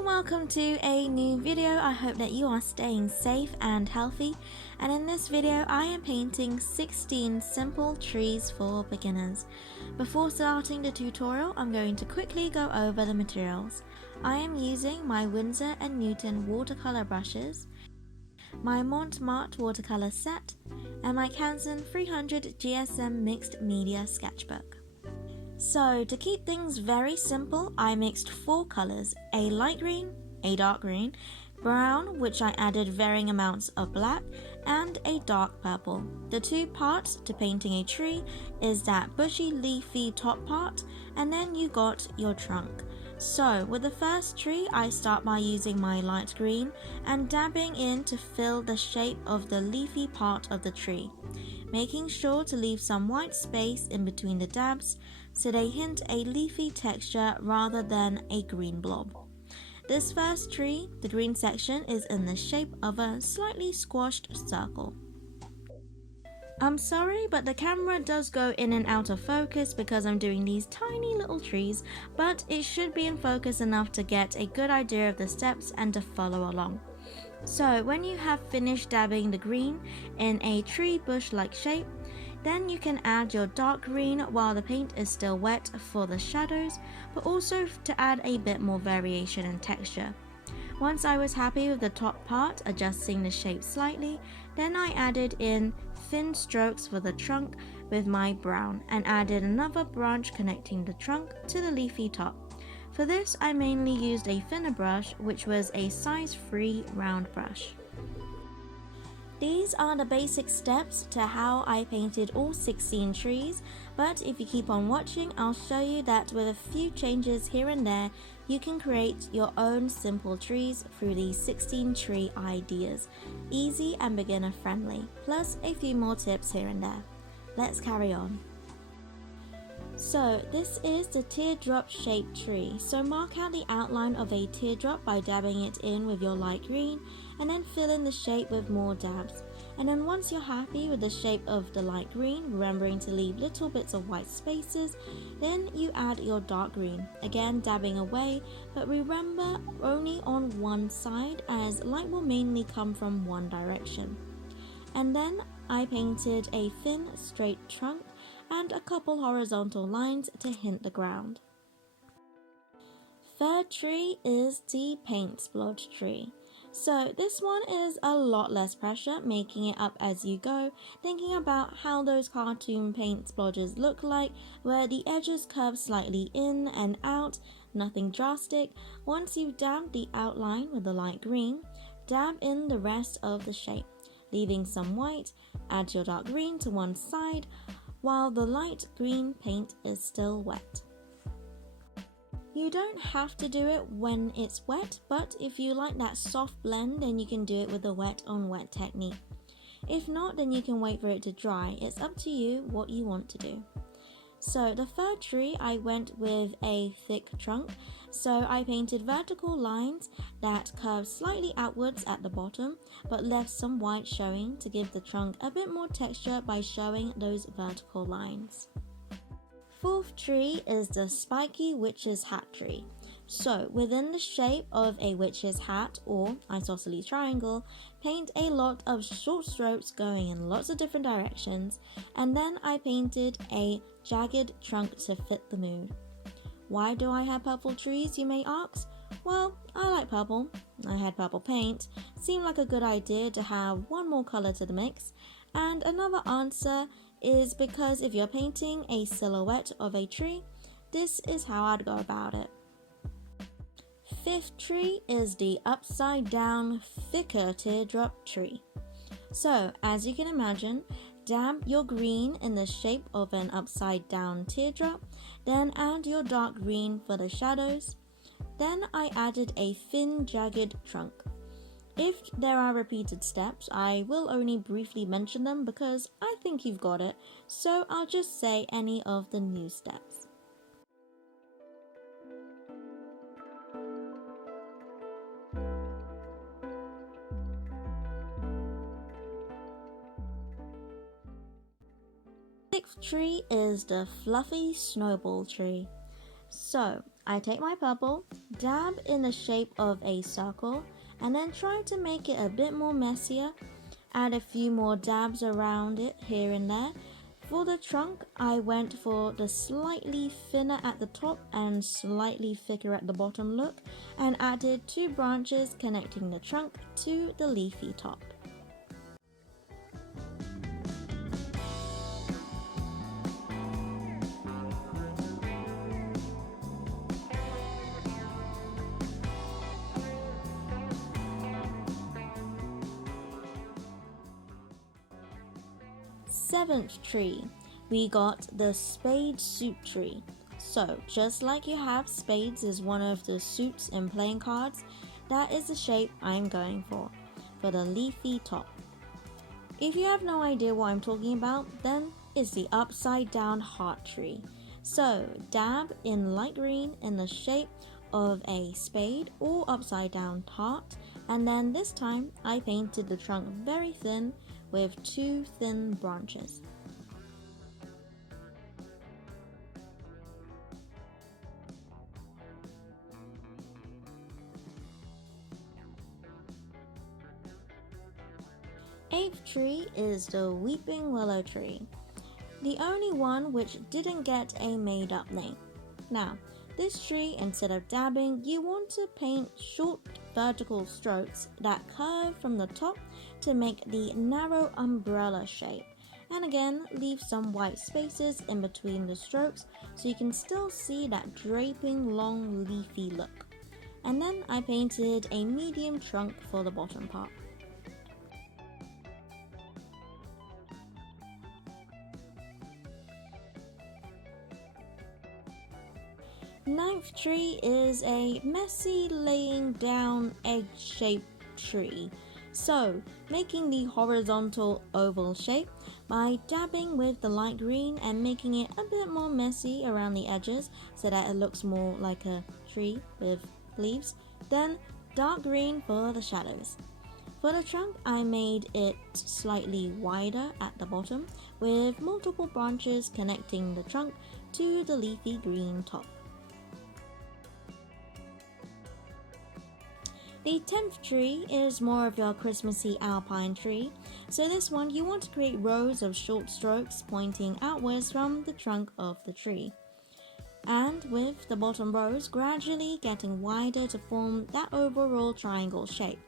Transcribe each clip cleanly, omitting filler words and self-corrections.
and welcome to a new video. I hope that you are staying safe and healthy, and in this video I am painting 16 simple trees for beginners. Before starting the tutorial, I'm going to quickly go over the materials. I am using my Winsor & Newton watercolor brushes, my Montmartre watercolor set, and my Canson 300 GSM mixed media sketchbook. So to keep things very simple, I mixed 4 colors, a light green, a dark green, brown, which I added varying amounts of black, and a dark purple. The 2 parts to painting a tree is that bushy leafy top part, and then you got your trunk. So with the first tree, I start by using my light green and dabbing in to fill the shape of the leafy part of the tree, making sure to leave some white space in between the dabs so they hint a leafy texture rather than a green blob. This first tree, the green section, is in the shape of a slightly squashed circle. I'm sorry, but the camera does go in and out of focus because I'm doing these tiny little trees, but it should be in focus enough to get a good idea of the steps and to follow along. So when you have finished dabbing the green in a tree bush-like shape, then you can add your dark green while the paint is still wet for the shadows, but also to add a bit more variation and texture. Once I was happy with the top part, adjusting the shape slightly, then I added in thin strokes for the trunk with my brown and added another branch connecting the trunk to the leafy top. For this, I mainly used a thinner brush, which was a size 3 round brush. These are the basic steps to how I painted all 16 trees, but if you keep on watching, I'll show you that with a few changes here and there, you can create your own simple trees through these 16 tree ideas. Easy and beginner friendly, plus a few more tips here and there. Let's carry on. So this is the teardrop shaped tree, so mark out the outline of a teardrop by dabbing it in with your light green and then fill in the shape with more dabs. And then once you're happy with the shape of the light green, remembering to leave little bits of white spaces, then you add your dark green, again dabbing away, but remember only on one side as light will mainly come from one direction. And then I painted a thin straight trunk and a couple horizontal lines to hint the ground. Third tree is the paint splodge tree. So this one is a lot less pressure, making it up as you go, thinking about how those cartoon paint splodges look like, where the edges curve slightly in and out, nothing drastic. Once you've dabbed the outline with the light green, dab in the rest of the shape, leaving some white, add your dark green to one side, while the light green paint is still wet. You don't have to do it when it's wet, but if you like that soft blend, then you can do it with the wet on wet technique. If not, then you can wait for it to dry. It's up to you what you want to do. So the third tree, I went with a thick trunk, so I painted vertical lines that curved slightly outwards at the bottom, but left some white showing to give the trunk a bit more texture by showing those vertical lines. Fourth tree is the spiky witch's hat tree. So within the shape of a witch's hat or isosceles triangle, paint a lot of short strokes going in lots of different directions, and then I painted a jagged trunk to fit the mood. Why do I have purple trees, you may ask? Well, I like purple. I had purple paint. Seemed like a good idea to have one more color to the mix. And another answer is because if you're painting a silhouette of a tree, this is how I'd go about it. Fifth tree is the upside down thicker teardrop tree. So as you can imagine, dab your green in the shape of an upside down teardrop, then add your dark green for the shadows. Then I added a thin jagged trunk. If there are repeated steps, I will only briefly mention them because I think you've got it, so I'll just say any of the new steps. Sixth tree is the fluffy snowball tree. So I take my purple Dab in the shape of a circle and then try to make it a bit more messier. Add a few more dabs around it here and there. For the trunk, I went for the slightly thinner at the top and slightly thicker at the bottom look and added 2 branches connecting the trunk to the leafy top. Seventh tree, we got the spade suit tree. So, just like you have spades as one of the suits in playing cards, that is the shape I'm going for the leafy top. If you have no idea what I'm talking about, then it's the upside down heart tree. So, dab in light green in the shape of a spade or upside down heart, and then this time I painted the trunk very thin with 2 thin branches. Eighth tree is the weeping willow tree, the only one which didn't get a made up name. Now, this tree, instead of dabbing, you want to paint short vertical strokes that curve from the top to make the narrow umbrella shape, and again leave some white spaces in between the strokes so you can still see that draping long leafy look. And then I painted a medium trunk for the bottom part. Ninth tree is a messy laying down egg-shaped tree. So, making the horizontal oval shape by dabbing with the light green and making it a bit more messy around the edges so that it looks more like a tree with leaves. Then dark green for the shadows. For the trunk, I made it slightly wider at the bottom with multiple branches connecting the trunk to the leafy green top. The 10th tree is more of your Christmassy alpine tree, so this one you want to create rows of short strokes pointing outwards from the trunk of the tree. And with the bottom rows gradually getting wider to form that overall triangle shape.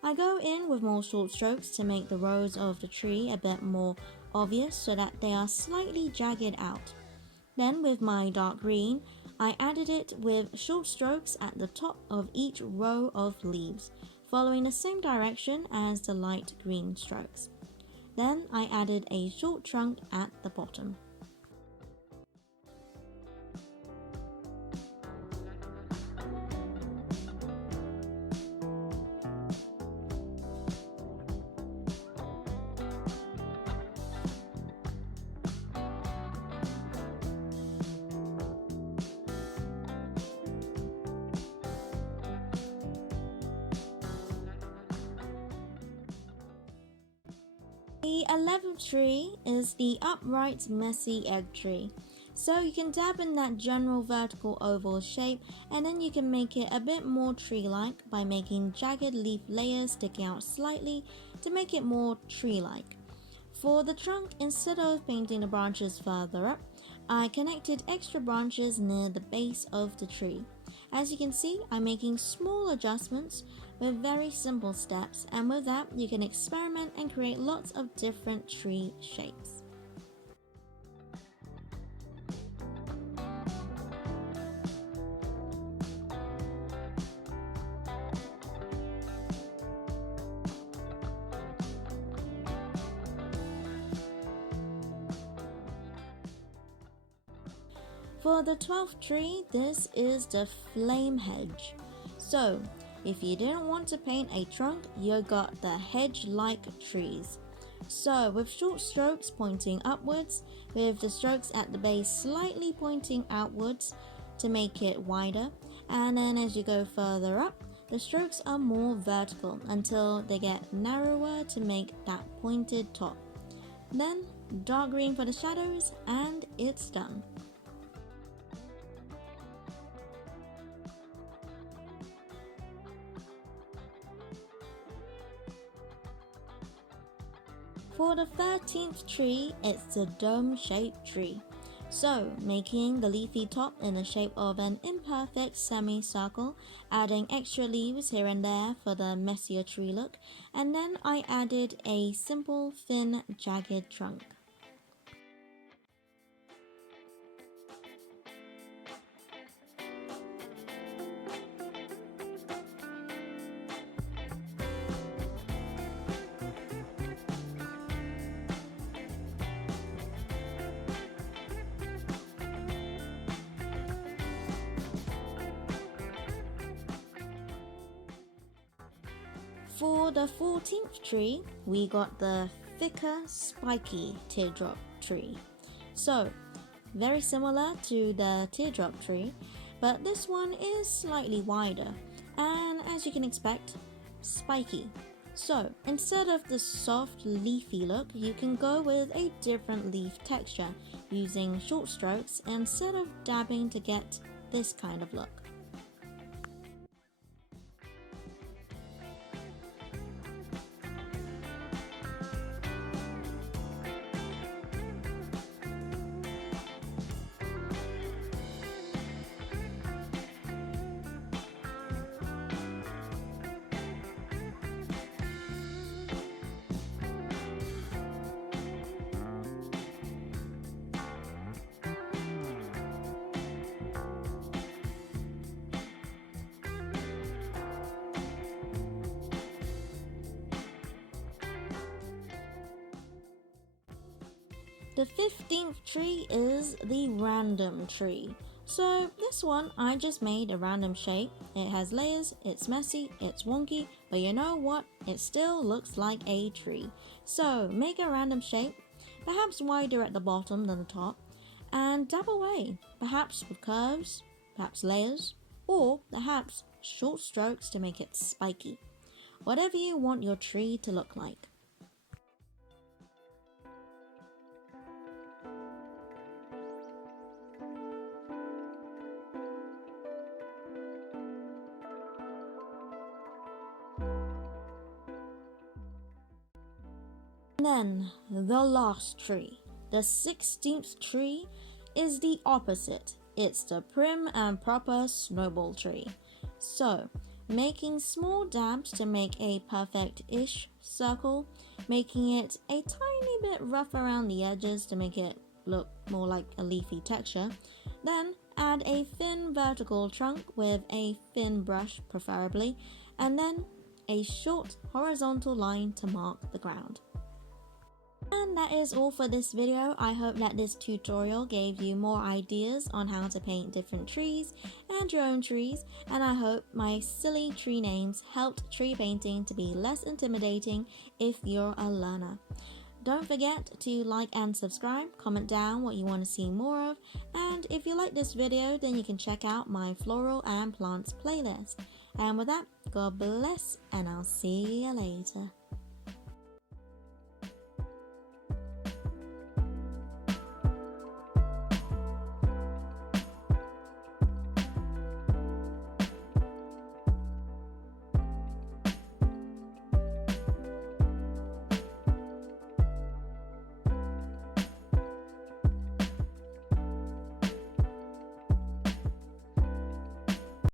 I go in with more short strokes to make the rows of the tree a bit more obvious so that they are slightly jagged out. Then with my dark green, I added it with short strokes at the top of each row of leaves, following the same direction as the light green strokes. Then I added a short trunk at the bottom. The 11th tree is the upright messy egg tree. So you can dab in that general vertical oval shape and then you can make it a bit more tree-like by making jagged leaf layers sticking out slightly to make it more tree-like. For the trunk, instead of painting the branches further up, I connected extra branches near the base of the tree. As you can see, I'm making small adjustments with very simple steps, and with that you can experiment and create lots of different tree shapes. For the 12th tree, this is the flame hedge. So, if you didn't want to paint a trunk, you got the hedge-like trees. So, with short strokes pointing upwards, with the strokes at the base slightly pointing outwards to make it wider, and then as you go further up, the strokes are more vertical until they get narrower to make that pointed top. Then, dark green for the shadows, and it's done. For the 13th tree, it's a dome-shaped tree. So, making the leafy top in the shape of an imperfect semicircle, adding extra leaves here and there for the messier tree look, and then I added a simple, thin, jagged trunk. For the 14th tree, we got the thicker, spiky teardrop tree. So, very similar to the teardrop tree, but this one is slightly wider and, as you can expect, spiky. So, instead of the soft leafy look, you can go with a different leaf texture using short strokes instead of dabbing to get this kind of look. The 15th tree is the random tree. So this one I just made a random shape. It has layers, it's messy, it's wonky, but you know what? It still looks like a tree. So make a random shape, perhaps wider at the bottom than the top, and dab away, perhaps with curves, perhaps layers, or perhaps short strokes to make it spiky. Whatever you want your tree to look like. Then the last tree, the 16th tree, is the opposite. It's the prim and proper snowball tree. So, making small dabs to make a perfect-ish circle, making it a tiny bit rough around the edges to make it look more like a leafy texture. Then add a thin vertical trunk with a thin brush preferably, and then a short horizontal line to mark the ground. And that is all for this video. I hope that this tutorial gave you more ideas on how to paint different trees and your own trees, and I hope my silly tree names helped tree painting to be less intimidating if you're a learner. Don't forget to like and subscribe, comment down what you want to see more of, and if you like this video then you can check out my floral and plants playlist. And with that, God bless and I'll see you later.